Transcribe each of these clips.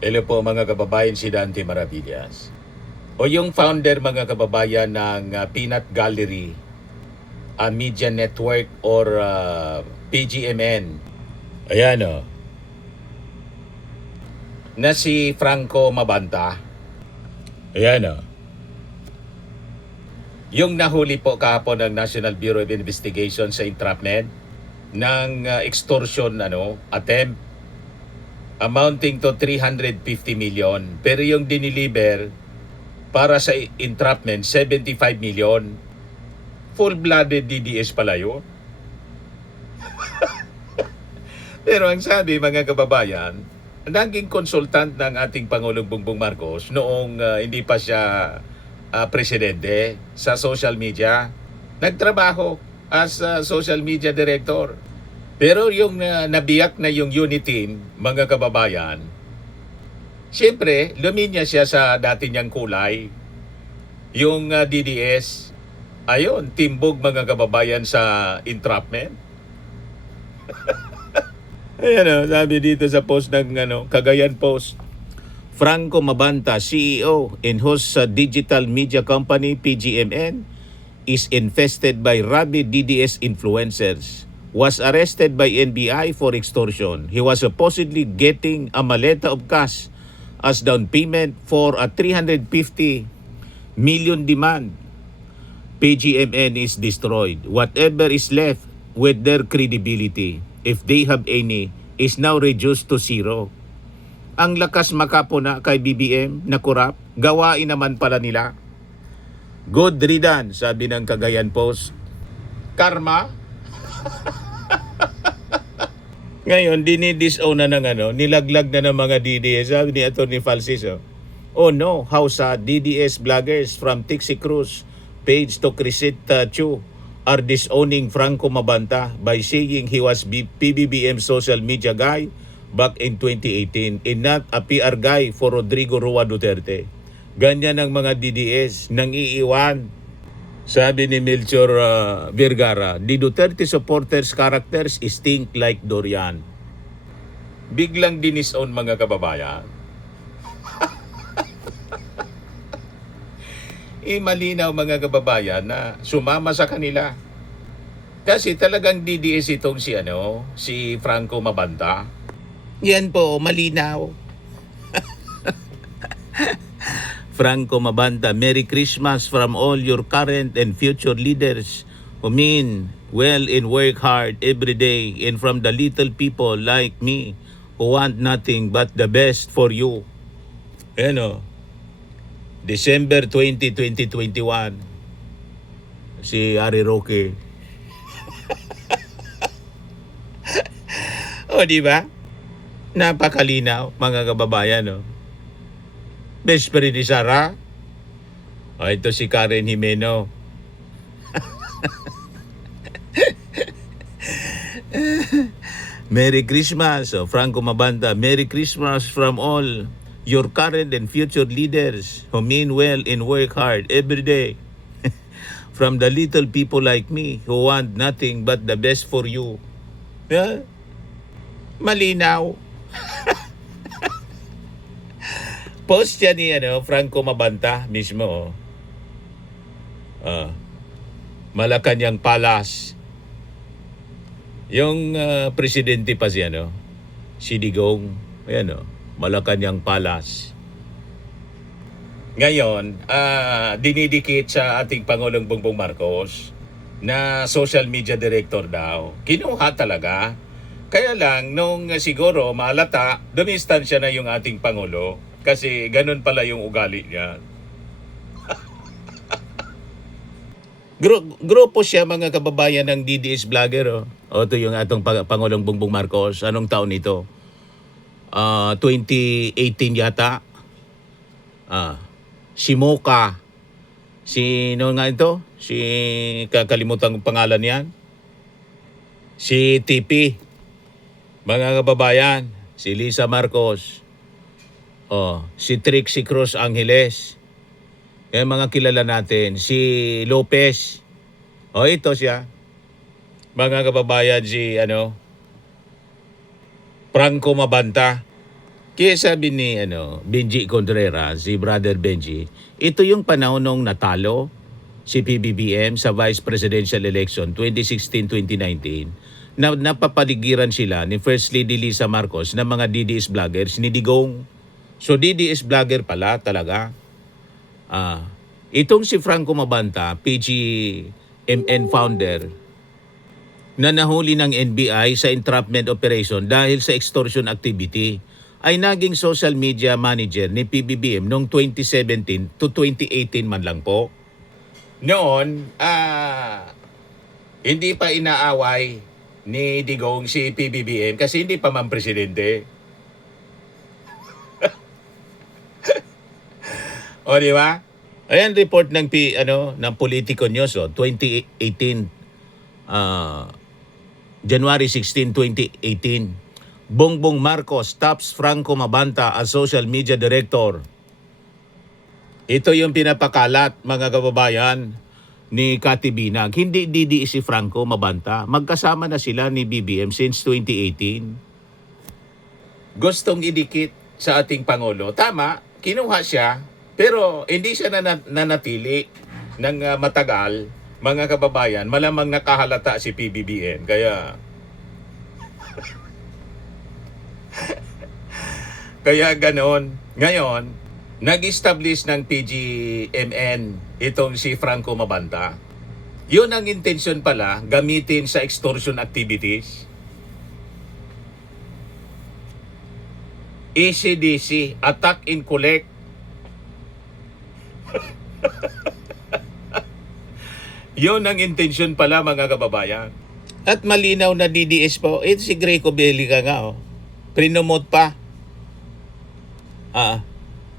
Hello po mga kababayan, si Dante Maravillas. O yung founder mga kababayan ng Peanut Gallery, Media Network or PGMN. Ayan o. Na si Franco Mabanta. Ayan o. Yung nahuli po kahapon ng National Bureau of Investigation sa entrapment ng extortion attempt amounting to 350 million. Pero yung diniliver para sa entrapment, 75 million. Full-blooded DDS pala yun. Pero ang sabi mga kababayan, naging consultant ng ating Pangulong Bongbong Marcos noong hindi pa siya presidente sa social media. Nagtrabaho as social media director. Pero yung nabiyak na yung unit team, mga kababayan, siyempre, luminya siya sa dati niyang kulay. Yung DDS, ayun, timbog mga kababayan sa entrapment. Ayan sabi dito sa post ng Cagayan Post. Franco Mabanta, CEO in whose digital media company PGMN is infested by rabid DDS influencers, was arrested by NBI for extortion. He was supposedly getting a maleta of cash as down payment for a 350 million demand. PGMN is destroyed. Whatever is left with their credibility, if they have any, is now reduced to zero. Ang lakas makapuna kay BBM na kurap, gawain naman pala nila. Good riddance, sabi ng Cagayan Post. Karma. Ngayon, dinidisown na ng nilaglag na ng mga DDS. Sabi ni Atty. Falsis, oh no, how sad DDS bloggers from Tixi Cruz page to Crisita Chu are disowning Franco Mabanta by saying he was PBBM social media guy back in 2018 and not a PR guy for Rodrigo Roa Duterte. Ganyan ang mga DDS nang iiwan. Sabi ni Melchor Vergara, the Duterte supporters characters stink like Dorian. Biglang dinisown mga kababayan. Malinaw mga kababayan na sumama sa kanila. Kasi talagang DDS itong si Franco Mabanta. Yan po, malinaw. Franco Mabanta, Merry Christmas from all your current and future leaders who mean well and work hard every day, and from the little people like me who want nothing but the best for you. December 20, 2021. Si Ari Roque. O, di ba? Napakalinaw, mga kababayan, Best friend ni Sara. O, ito si Karen Jimeno. Merry Christmas, Franco Mabanta. Merry Christmas from all your current and future leaders who mean well and work hard every day. From the little people like me who want nothing but the best for you. Yeah? Malinaw. Post yan ni Franco Mabanta mismo. Malacanang Palace. Yung presidente pa siya, si Digong. Ayan, Malacanang Palace. Ngayon, dinidikit sa ating Pangulong Bongbong Marcos na social media director daw. Kinuha talaga. Kaya lang, nung siguro malata, dumistansya na yung ating Pangulo kasi ganun pala yung ugali niya. Grupo siya mga kababayan ng DDS vlogger. O ito yung atong Pangulong Bongbong Marcos. Anong taon ito? 2018 yata. Si Mocha. Sino nga ito? Si kakalimutan ng pangalan niyan. Si TP. Mga kababayan. Si Lisa Marcos. Si Trixie Cruz Angeles. Yung mga kilala natin. Si Lopez. Ito siya. Mga kababayan, si Franco Mabanta. Kaya sabi ni Benji Contreras, si Brother Benji, ito yung panahon nung natalo si PBBM sa Vice Presidential Election 2016-2019 na napapaligiran sila ni First Lady Lisa Marcos ng mga DDS vloggers ni Digong. So DDS vlogger pala talaga. Itong si Franco Mabanta, PGMN founder, na nahuli ng NBI sa entrapment operation dahil sa extortion activity, ay naging social media manager ni PBBM noong 2017 to 2018 man lang po. Noon, hindi pa inaaway ni Digong si PBBM kasi hindi pa man presidente. O di ba? Ayan report ng ng Politico News 2018 January 16, 2018. Bongbong Marcos taps Franco Mabanta as social media director. Ito yung pinapakalat, mga kababayan, ni Cathy Binag. Hindi DDS si Franco Mabanta. Magkasama na sila ni BBM since 2018. Gustong idikit sa ating Pangulo. Tama, kinuha siya, pero hindi siya nanatili ng matagal, mga kababayan. Malamang nakahalata si PBBM. Kaya ganon. Ngayon, nag-establish ng PGMN itong si Franco Mabanta. Yun ang intensyon pala, gamitin sa extortion activities. ECDC, attack and collect. Yun ang intensyon pala, mga kababayan. At malinaw na DDS po, ito si Greco Belica nga, prinomote pa.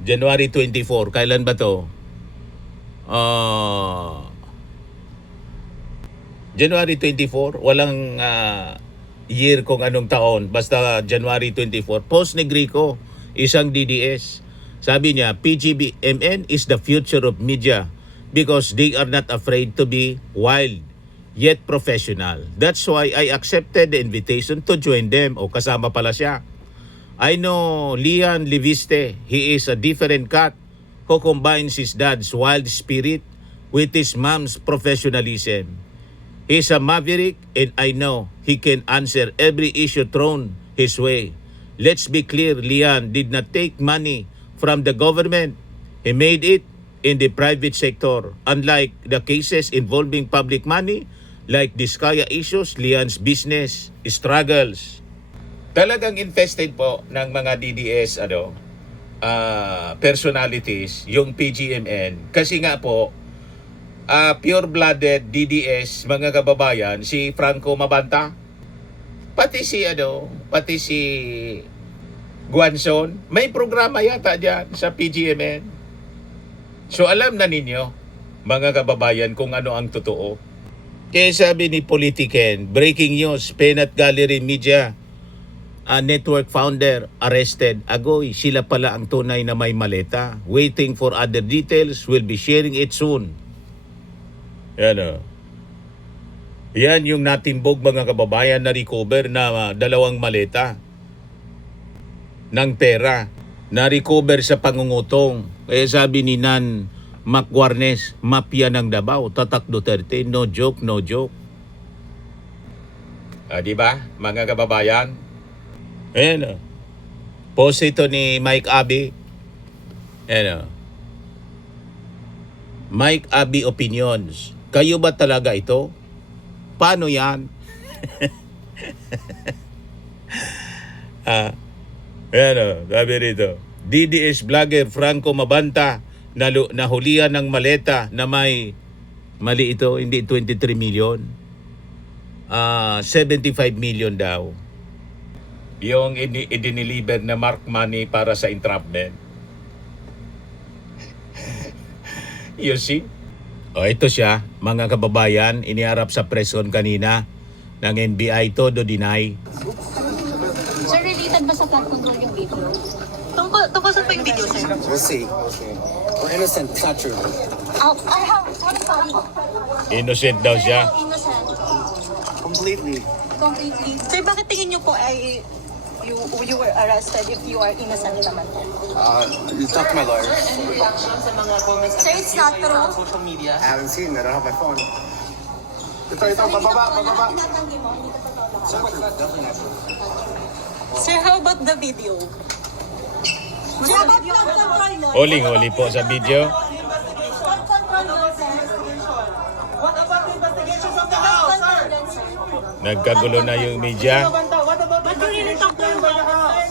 January 24. Kailan ba to? January 24. Walang year kung anong taon. Basta January 24. Post ni Greco, isang DDS. Sabi niya, PGMN is the future of media because they are not afraid to be wild yet professional. That's why I accepted the invitation to join them. O kasama pala siya. I know Lian Leviste. He is a different cat who combines his dad's wild spirit with his mom's professionalism. He's a maverick and I know he can answer every issue thrown his way. Let's be clear, Lian did not take money from the government. He made it in the private sector. Unlike the cases involving public money, like Diskaya issues, Lian's business struggles. Talagang infested po ng mga DDS personalities yung PGMN kasi nga po pure-blooded DDS, mga kababayan, si Franco Mabanta, pati si Guanzon, may programa yata diyan sa PGMN. So alam na ninyo, mga kababayan, kung ano ang totoo. Kaya sabi ni Politiken, breaking news, Peanut Gallery Media network founder arrested. Agoy, sila pala ang tunay na may maleta. Waiting for other details, will be sharing it soon. Yan yung natimbog, mga kababayan, na recover na 2 maleta ng pera. Na-recover sa pangungutong. Kaya sabi ni Nan Macguarnes, mafia ng Davao, Tatak Duterte, no joke, no joke. Diba, mga kababayan? Ayan, post ito ni Mike Abi. Ayan, Mike Abi Opinions. Kayo ba talaga ito? Paano yan? Ayan, sabi rito. DDS vlogger Franco Mabanta nahulihan ng maleta na may mali ito, hindi 23 million. 75 million daw. Yung i-deliver na mark money para sa entrapment. You see? Ito siya, mga kababayan, iniharap sa press con kanina ng NBI, todo deny. Sir, related ba sa flood control yung video? Tungkol saan pa yung video, sir? We'll see. We're innocent. It's not true. I'm sorry. Innocent daw siya. Innocent. Completely. Completely. Sir, bakit tingin niyo po ay you were arrested if you are innocent naman po? You talk to my lawyer. Sir, it's not true. Social media. I haven't seen it. I don't have my phone. Ito, pababa. Sir, how about the video? Huling-huli po sa video. What about the investigations of the House, sir? Nagkagulo na yung media. What about the investigations done by the House?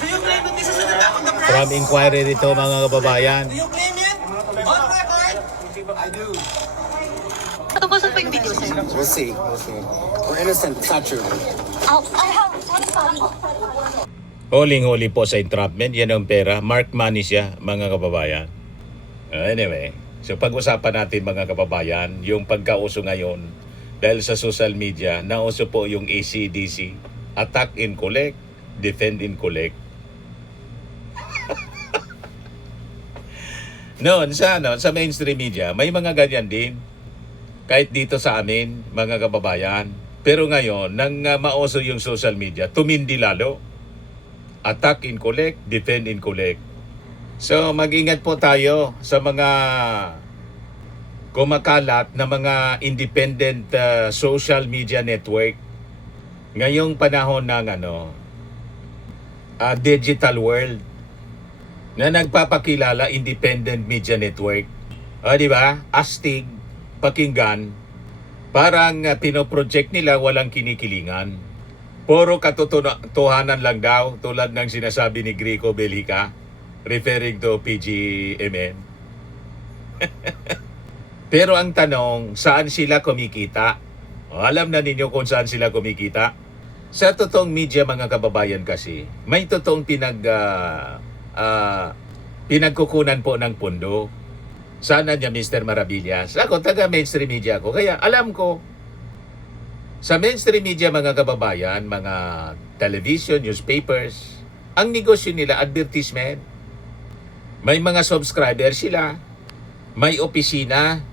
Do you claim that this is an attack on the press? From inquiry rito mga kababayan. Do you claim it? On record? I do. Tungkol saan po yung video, sir? We'll see. We're innocent. It's not true. Huling-huli po sa entrapment. Yan ang pera. Mark money siya mga kababayan. Anyway, so pag-usapan natin mga kababayan, yung pagkauso ngayon dahil sa social media, nauso po yung ACDC, attack in collect, defend in collect. Noon sa mainstream media, may mga ganyan din. Kahit dito sa amin, mga kababayan. Pero ngayon, nang mauso yung social media, tumindi lalo. Attack in collect, defend in collect. So mag-ingat po tayo sa mga kumakalat na mga independent social media network. Ngayong panahon ng digital world na nagpapakilala independent media network. Di ba? Astig, pakinggan, parang pinoproject nila walang kinikilingan. Puro katotohanan lang daw tulad ng sinasabi ni Grico Bellica referring to PGMN. Pero ang tanong, saan sila kumikita? Alam na ninyo kung saan sila kumikita? Sa totoong media mga kababayan kasi, may totoong pinagkukunan po ng pondo. Sana niya Mr. Maravillas. Ako, taga mainstream media ako. Kaya alam ko, sa mainstream media mga kababayan, mga television, newspapers, ang negosyo nila, advertisement. May mga subscribers sila, may opisina,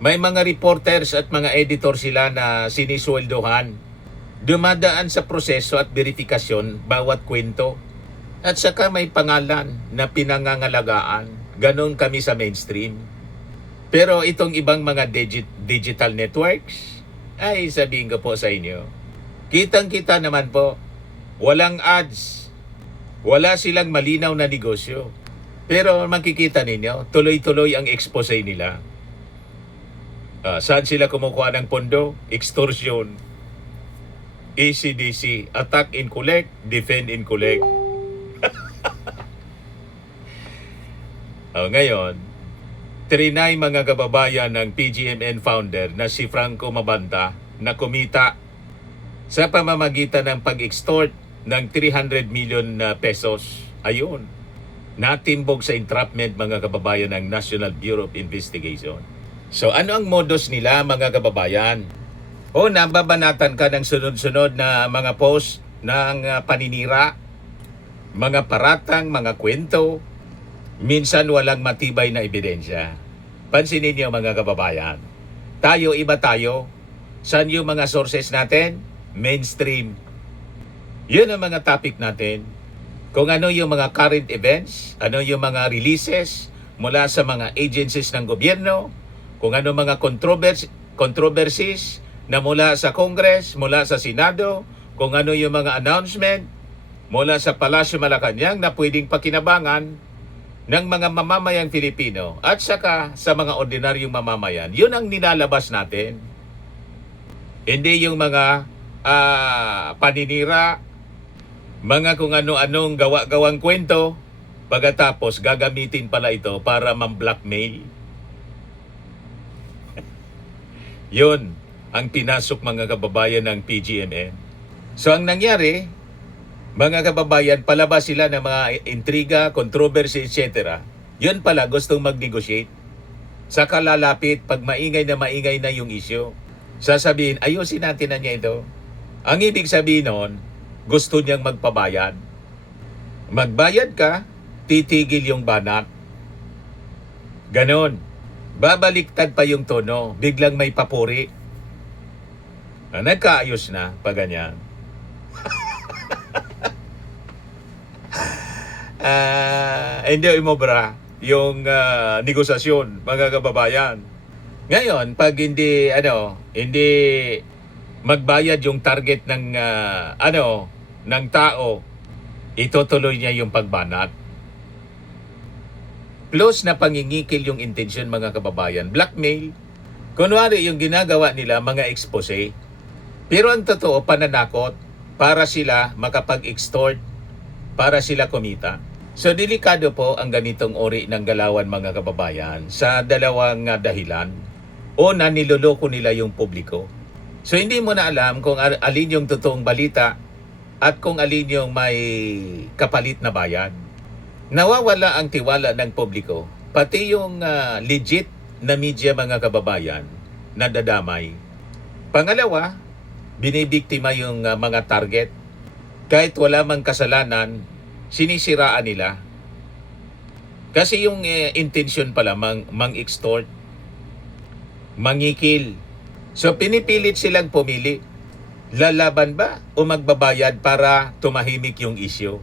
may mga reporters at mga editor sila na sinisweldohan. Dumadaan sa proseso at verifikasyon bawat kwento. At saka may pangalan na pinangangalagaan. Ganon kami sa mainstream. Pero itong ibang mga digital networks, ay sabihin ko po sa inyo, kitang-kita naman po, walang ads, wala silang malinaw na negosyo. Pero makikita ninyo, tuloy-tuloy ang expose nila. Saan sila kumukuha ng pondo? Extortion. ACDC, attack in collect, defend in collect. Ngayon, trinay mga kababayan ng PGMN founder na si Franco Mabanta na kumita sa pamamagitan ng pag-extort ng 300 million pesos. Ayun, natimbog sa entrapment mga kababayan ng National Bureau of Investigation. So ano ang modus nila mga kababayan? Nababanatan ka ng sunod-sunod na mga post ng paninira, mga paratang, mga kwento, minsan walang matibay na ebidensya. Pansinin niyo mga kababayan, tayo iba tayo. Saan yung mga sources natin? Mainstream. Yun ang mga topic natin. Kung ano yung mga current events, ano yung mga releases mula sa mga agencies ng gobyerno, kung ano mga controversies na mula sa Congress, mula sa Senado, kung ano yung mga announcement mula sa Palasyo Malacanang na pwedeng pakinabangan ng mga mamamayang Filipino at saka sa mga ordinaryong mamamayan. Yun ang nilalabas natin. Hindi yung mga paninira, mga kung ano-anong gawa-gawang kwento, pagkatapos gagamitin pala ito para mam-blackmail. Yun ang pinasok mga kababayan ng PGMN. So ang nangyari, mga kababayan, palabas sila ng mga intriga, controversy, etc. Yun pala, gustong mag-negotiate. Saka lalapit, pag maingay na yung issue, sasabihin, ayusin natin na niya ito. Ang ibig sabihin nun, gusto niyang magpabayad. Magbayad ka, titigil yung banat. Ganon. Babaliktad pa yung tono, biglang may papuri. Nagkaayos na, pag ganyan. Hindi imobra yung negosasyon, mga kababayan. Ngayon, pag hindi magbayad yung target ng ng tao, itutuloy niya yung pagbanat. Plus na pangingikil yung intensyon, mga kababayan. Blackmail. Kunwari yung ginagawa nila, mga expose. Pero ang totoo, pananakot para sila makapag-extort, para sila kumita. So, delikado po ang ganitong uri ng galawan, mga kababayan, sa dalawang dahilan. Una, niloloko nila yung publiko. So, hindi mo na alam kung alin yung totoong balita at kung alin yung may kapalit na bayad. Nawawala ang tiwala ng publiko, pati yung legit na media, mga kababayan, nadadamay. Pangalawa, binibiktima yung mga target. Kahit wala mang kasalanan, sinisiraan nila. Kasi yung intention pala mang-extort, mangikil. So pinipilit silang pumili. Lalaban ba o magbabayad para tumahimik yung issue?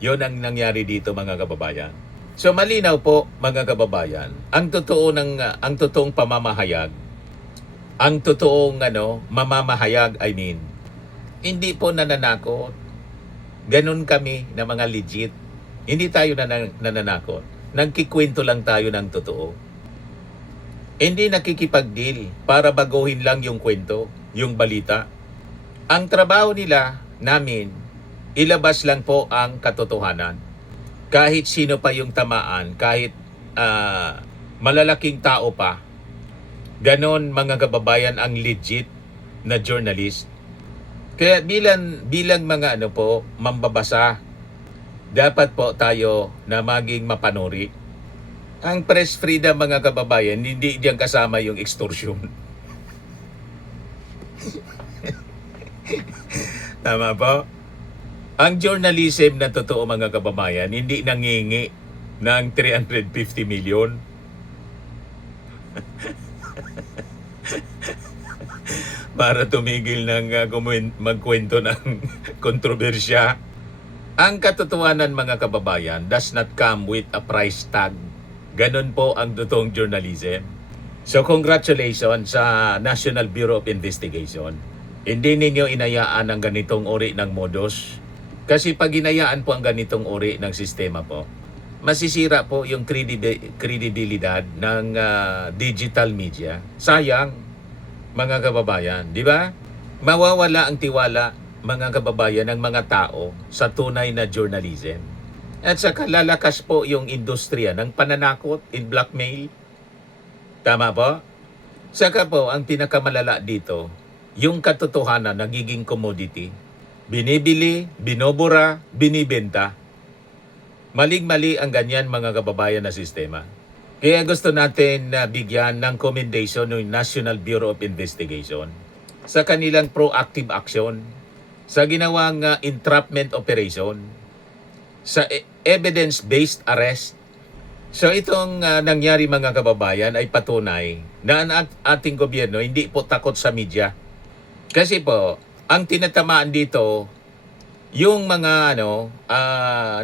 Yon ang nangyari dito, mga kababayan. So malinaw po, mga kababayan, ang totoong pamamahayag, ang totoong mamamahayag, hindi po nananakot. Ganun kami na mga legit. Hindi tayo nananakot. Nagkikwento lang tayo ng totoo. Hindi nakikipag-deal para baguhin lang yung kwento, yung balita. Ang trabaho namin, ilabas lang po ang katotohanan. Kahit sino pa yung tamaan, kahit malalaking tao pa, ganon, mga kababayan, ang legit na journalist. Kaya bilang mga mambabasa, dapat po tayo na maging mapanuri. Ang press freedom, mga kababayan, hindi diyan kasama yung extortion. Tama po? Ang journalism na totoo, mga kababayan, hindi nangingi ng 350 million. Para tumigil ng magkwento ng kontrobersya. Ang katotohanan, mga kababayan, does not come with a price tag. Ganon po ang totoong journalism. So congratulations sa National Bureau of Investigation. Hindi ninyo inayaan ang ganitong uri ng modus. Kasi pag inayaan po ang ganitong uri ng sistema po, masisira po yung kredibilidad ng digital media. Sayang, mga kababayan, di ba? Mawawala ang tiwala, mga kababayan, ng mga tao sa tunay na journalism. At saka lalakas po yung industriya ng pananakot in blackmail. Tama po? Saka po, ang pinakamalala dito, yung katotohanan nagiging commodity. Binibili, binobura, binibenta. Maling-mali ang ganyan, mga kababayan, na sistema. Kaya gusto natin na bigyan ng commendation ng National Bureau of Investigation sa kanilang proactive action, sa ginawang entrapment operation, sa evidence-based arrest. So itong nangyari, mga kababayan, ay patunay na ang ating gobyerno hindi po takot sa media. Kasi po, ang tinatamaan dito, yung mga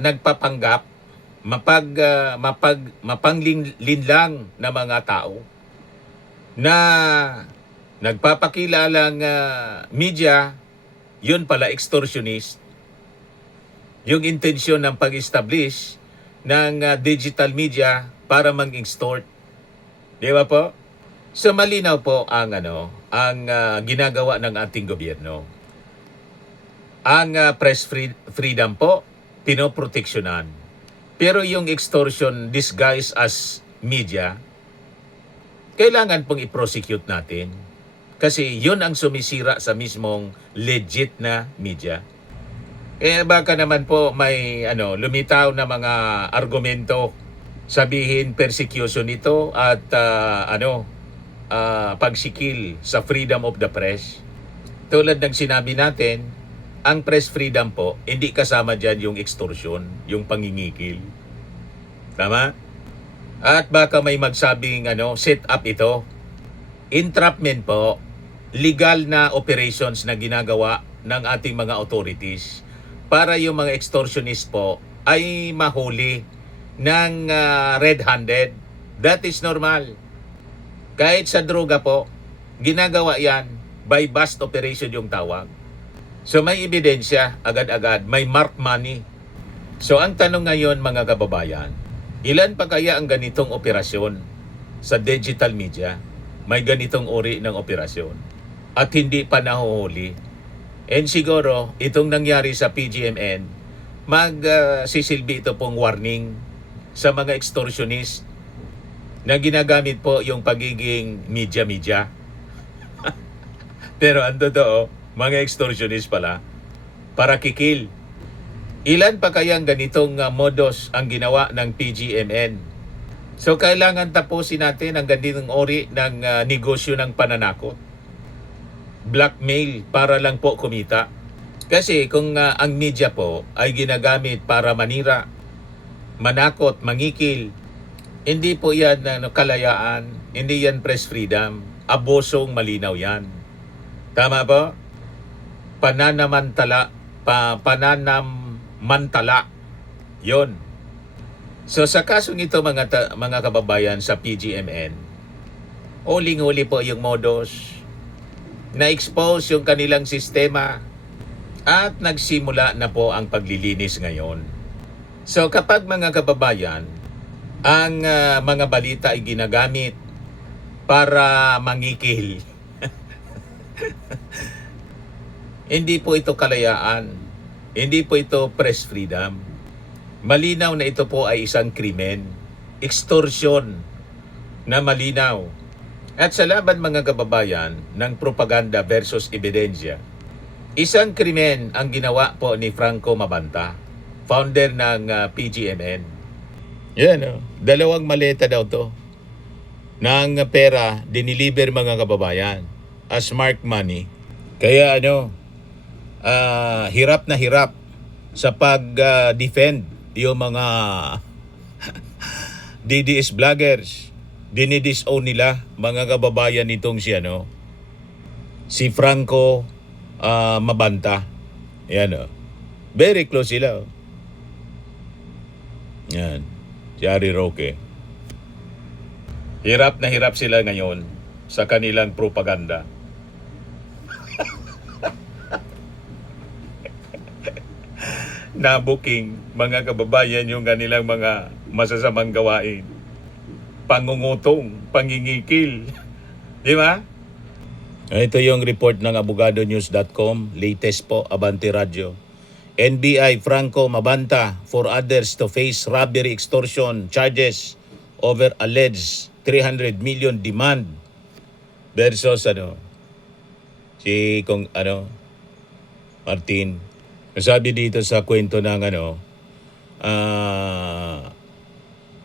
nagpapanggap, mapanglinlang na mga tao na nagpapakilalang media, yun pala extortionist. Yung intensyon ng pag-establish ng digital media para mag-extort. Di ba po? So malinaw po ang ginagawa ng ating gobyerno. Ang press freedom po, pinoproteksyonan. Pero yung extortion disguised as media, kailangan pong i-prosecute natin. Kasi yun ang sumisira sa mismong legit na media. Baka naman po may lumitaw na mga argumento, sabihin persecution ito at pagsikil sa freedom of the press. Tulad ng sinabi natin, ang press freedom po, hindi kasama dyan yung extortion, yung pangingikil. Tama? At baka may magsabing set up ito. Entrapment po, legal na operations na ginagawa ng ating mga authorities para yung mga extortionist po ay mahuli ng red-handed. That is normal. Kahit sa droga po, ginagawa yan by bust operation yung tawag. So may ebidensya agad-agad, may mark money. So ang tanong ngayon mga kababayan, ilan pa kaya ang ganitong operasyon sa digital media? May ganitong uri ng operasyon at hindi pa nahuhuli. And siguro itong nangyari sa PGMN, sisilbi ito pong warning sa mga extortionist na ginagamit po yung pagiging media-media. Pero ang totoo, mga extortionist pala, para kikil. Ilan pa kayang ganitong modus ang ginawa ng PGMN? So kailangan tapusin natin ang ganitong ori ng negosyo ng pananakot. Blackmail para lang po kumita. Kasi kung ang media po ay ginagamit para manira, manakot, mangikil, hindi po yan kalayaan, hindi yan press freedom, abosong malinaw yan. Tama ba? Pananamantala. Yon. So sa kasong ito mga kababayan sa PGMN, huling-huli po yung modus, na-expose yung kanilang sistema at nagsimula na po ang paglilinis ngayon. So kapag mga kababayan, ang mga balita ay ginagamit para mangikil, hindi po ito kalayaan, hindi po ito press freedom. Malinaw na ito po ay isang krimen, extortion na malinaw. At sa laban mga kababayan ng propaganda versus ebidensya, isang krimen ang ginawa po ni Franco Mabanta, founder ng PGMN. Yan, dalawang maleta daw to ng pera diniliver mga kababayan as mark money. Kaya hirap na hirap sa pag-defend yung mga DDS vloggers. Dinidisown nila mga kababayan nitong si Franco Mabanta. Yan very close sila. Yan. Si Harry Roque. Hirap na hirap sila ngayon sa kanilang propaganda. Na booking mga kababayan yung kanilang mga masasamang gawain. Pangungutong, pangingikil. Di ba? Ito yung report ng abogadonews.com, latest po, Abante Radio. NBI Franco Mabanta for others to face robbery extortion charges over alleged 300 million demand versus Martin. Sabi dito sa kwento ng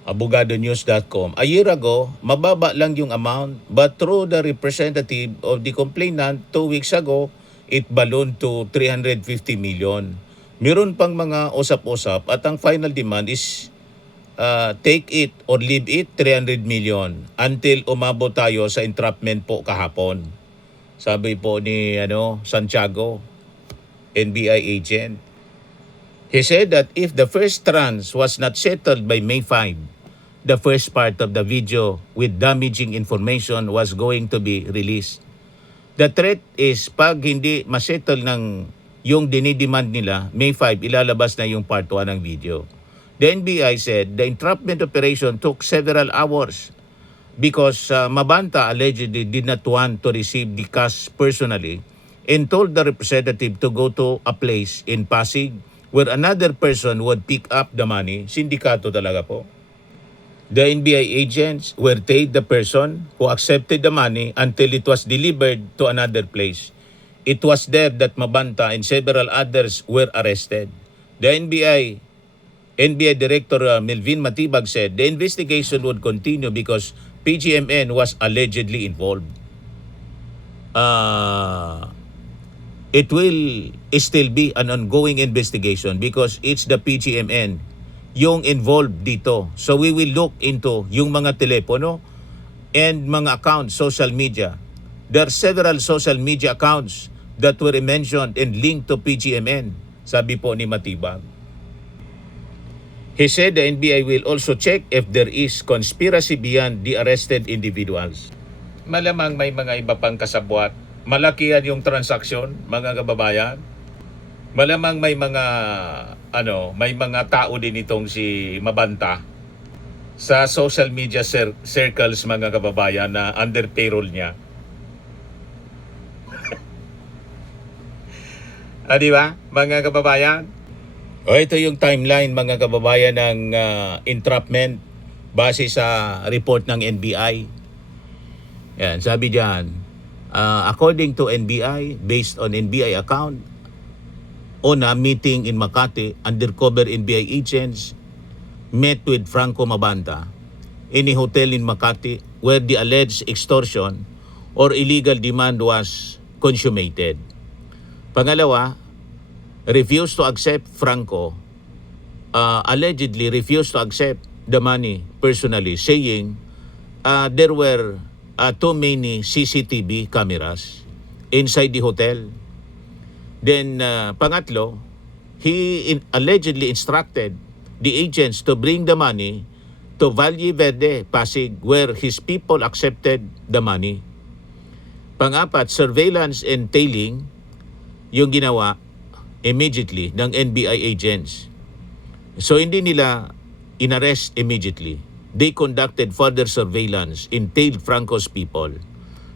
abogadonews.com, a year ago, mababa lang yung amount, but through the representative of the complainant 2 weeks ago, it ballooned to 350 million. Meron pang mga usap-usap at ang final demand is take it or leave it 300 million until umabot tayo sa entrapment po kahapon. Sabi po ni Santiago, NBI agent. He said that if the first tranche was not settled by May 5, the first part of the video with damaging information was going to be released. The threat is pag hindi masettle ng yung dinidemand nila, May 5, ilalabas na yung part 1 ng video. The NBI said the entrapment operation took several hours because Mabanta allegedly did not want to receive the cash personally and told the representative to go to a place in Pasig where another person would pick up the money. Sindikato talaga po. The NBI agents were paid the person who accepted the money until it was delivered to another place. It was there that Mabanta and several others were arrested. The NBI Director Melvin Matibag said the investigation would continue because PGMN was allegedly involved. It will still be an ongoing investigation because it's the PGMN yung involved dito. So we will look into yung mga telepono and mga accounts, social media. There are several social media accounts that were mentioned and linked to PGMN. sabi po ni Matibag. He said the NBI will also check if there is conspiracy beyond the arrested individuals. Malamang may mga iba pang kasabwat. Malaki yan yung transaksyon, mga kababayan. Malamang may mga tao din itong si Mabanta sa social media circles, mga kababayan, na under payroll niya. Di ba, mga kababayan? Ito yung timeline, mga kababayan, ng entrapment base sa report ng NBI. Yan, sabi diyan, according to NBI, based on NBI account, on a meeting in Makati, undercover NBI agents met with Franco Mabanta in a hotel in Makati where the alleged extortion or illegal demand was consummated. Pangalawa, refused to accept allegedly refused to accept the money personally, saying there were too many CCTV cameras inside the hotel. Then pangatlo, he allegedly instructed the agents to bring the money to Valle Verde, Pasig, where his people accepted the money. Pangapat, surveillance and tailing yung ginawa immediately ng NBI agents. So hindi nila inarrest immediately. They conducted further surveillance, entailed Franco's people.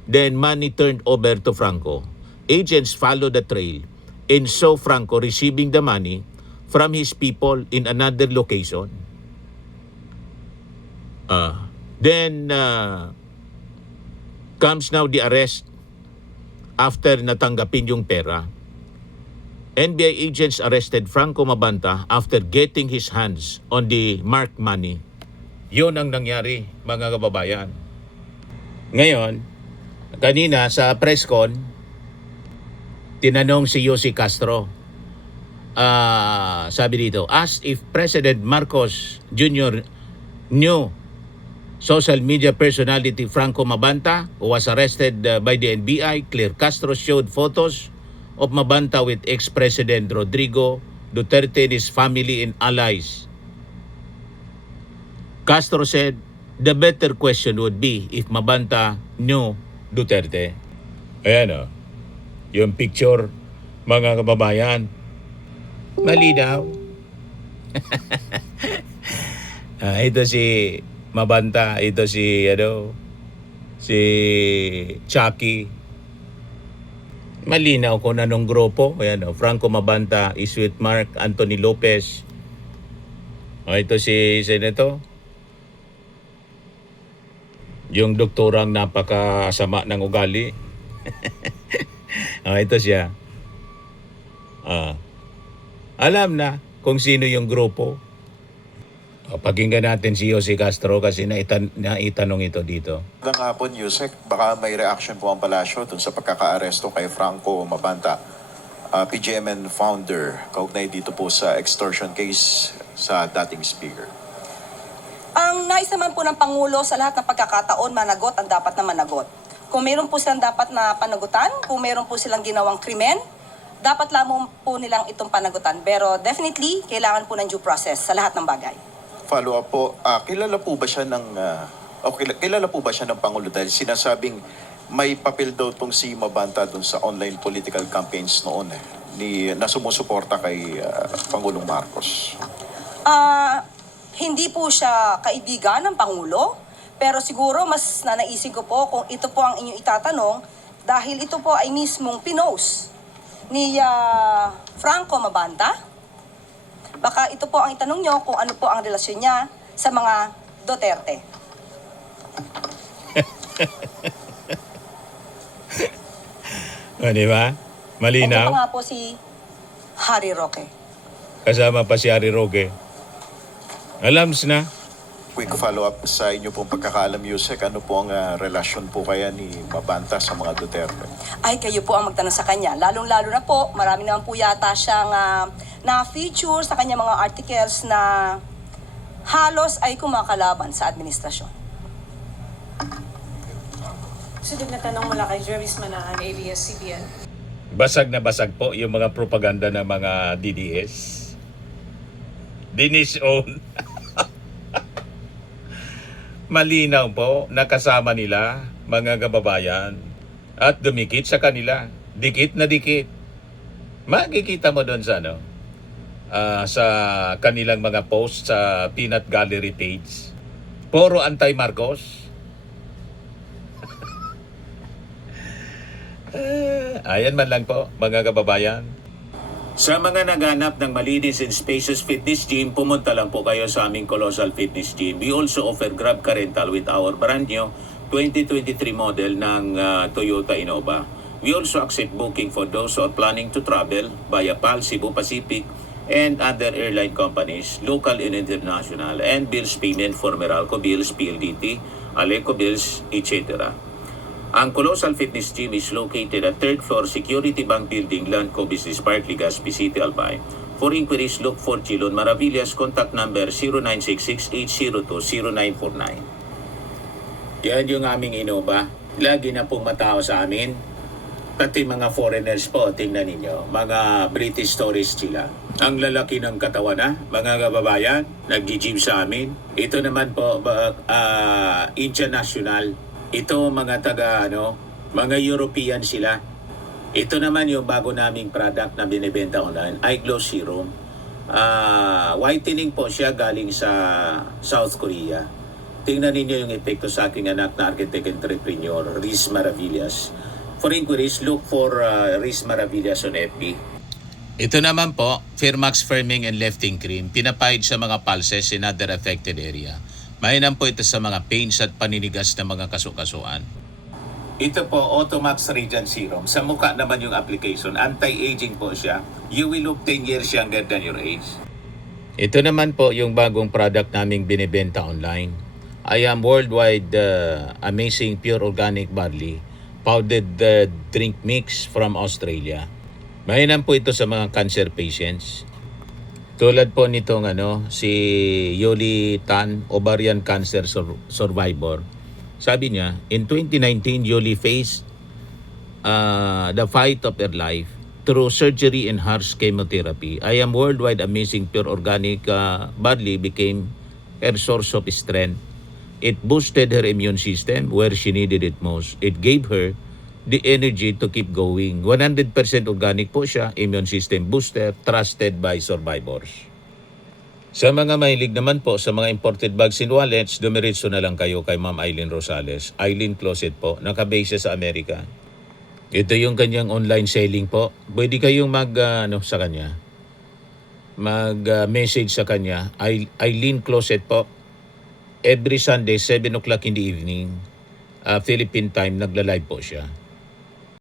Then money turned over to Franco. Agents followed the trail and saw Franco receiving the money from his people in another location. Then comes now the arrest after natanggapin yung pera. NBI agents arrested Franco Mabanta after getting his hands on the marked money. Yun ang nangyari, mga kababayan. Ngayon, kanina sa press con, tinanong si Yossi Castro. Sabi dito, asked if President Marcos Jr. knew social media personality Franco Mabanta, who was arrested by the NBI. Claire Castro showed photos of Mabanta with ex-President Rodrigo Duterte and his family and allies. Castro said, the better question would be if Mabanta knew Duterte. Ayan yung picture, mga kababayan. Malinaw. Ito si Mabanta, ito si Chucky. Malinaw kung anong grupo. Ayan, Franco Mabanta is with Mark Anthony Lopez. Ito si Senator. Yung doktorang napakasama ng ugali. Ito siya. Alam na kung sino yung grupo. Pakinggan natin si Yossi Castro kasi naitanong ito dito. Magandang hapon, Yusek. Baka may reaction po ang palasyo dun sa pagkaka-aresto kay Franco Mabanta, PGMN founder, kaugnay dito po sa extortion case sa dating speaker. Ang nais naman po ng Pangulo sa lahat ng pagkakataon, managot ang dapat na managot. Kung meron po silang dapat na panagutan, kung meron po silang ginawang krimen, dapat lamang po nilang itong panagutan. Pero definitely, kailangan po ng due process sa lahat ng bagay. Follow up po, kilala po ba siya ng Pangulo dahil sinasabing may papel daw tong si Mabanta dun sa online political campaigns noon na sumusuporta kay Pangulong Marcos? Hindi po siya kaibigan ng Pangulo, pero siguro mas nanaisip ko po kung ito po ang inyong itatanong dahil ito po ay mismong pinost ni Franco Mabanta. Baka ito po ang itanong nyo kung ano po ang relasyon niya sa mga Duterte. Di ba? Malinaw. Ito pa nga po si Harry Roque. Kasama pa si Harry Roque. Alams na. Quick follow-up sa inyo pong pagkakaalam, Yusek, ano po ang relasyon po kaya ni Mabanta sa mga Duterte? Ay, kayo po ang magtanong sa kanya. Lalong-lalo na po, marami naman po yata siyang na-feature sa kanya mga articles na halos ay kumakalaban sa administrasyon. Sunod na tanong mula kay Jervis Manahan, ABS-CBN. Basag na basag po yung mga propaganda ng mga DDS. Dinis-own. Malinaw po, nakasama nila, mga kababayan, at dumikit sa kanila. Dikit na dikit. Makikita mo doon sa sa kanilang mga post sa Peanut Gallery page. Puro anti-Marcos. Ayan man lang po, mga kababayan. Sa mga naghanap ng malinis and spacious fitness gym, pumunta lang po kayo sa aming Colossal Fitness Gym. We also offer Grab Car Rental with our brand new 2023 model ng Toyota Innova. We also accept booking for those who are planning to travel via PAL, Cebu Pacific, and other airline companies, local and international, and bills payment for Meralco Bills, PLDT, Aleco Bills, etc. Ang Colossal Fitness Gym is located at 3rd floor Security Bank Building, Landco Business Park, Legazpi City, Albay. For inquiries, look for Chilon Maravillas. Contact number 0966-802-0949. Yan yung aming Innova. Lagi na pong matao sa amin. Pati mga foreigners po, tingnan ninyo. Mga British tourists sila. Ang lalaki ng katawan mga kababayan, nag-gym sa amin. Ito naman po, international. Ito mga mga European sila. Ito naman yung bago naming product na binibenta online, Eye Glow Serum. Whitening po siya galing sa South Korea. Tingnan ninyo yung epekto sa aking anak na architect entrepreneur, Riz Maravillas. For inquiries, look for Riz Maravillas on FB. Ito naman po, Firmax Firming and Lifting Cream, pinapahid sa mga pulses in other affected area. Mainam po ito sa mga pains at paninigas na mga kasukasuan. Ito po, Automax Radiant Serum. Sa mukha naman yung application. Anti-aging po siya. You will look 10 years younger than your age. Ito naman po yung bagong product naming binibenta online. I am worldwide amazing pure organic barley powdered drink mix from Australia. Mainam po ito sa mga cancer patients. Tulad po nitong si Yoli Tan, ovarian cancer survivor. Sabi niya, in 2019, Yoli faced the fight of her life through surgery and harsh chemotherapy. I am worldwide amazing pure organic barley became her source of strength. It boosted her immune system where she needed it most. It gave her the energy to keep going. 100% organic po siya, immune system booster, trusted by survivors. Sa mga mahilig naman po sa mga imported bags and wallets, dumiretso na lang kayo kay Ma'am Eileen Rosales. Eileen Closet po, nakabase sa Amerika. Ito yung kanyang online selling po. Pwede kayong sa kanya. Mag-message sa kanya. Eileen Closet po. Every Sunday, 7 o'clock in the evening, Philippine time, nagla-live po siya.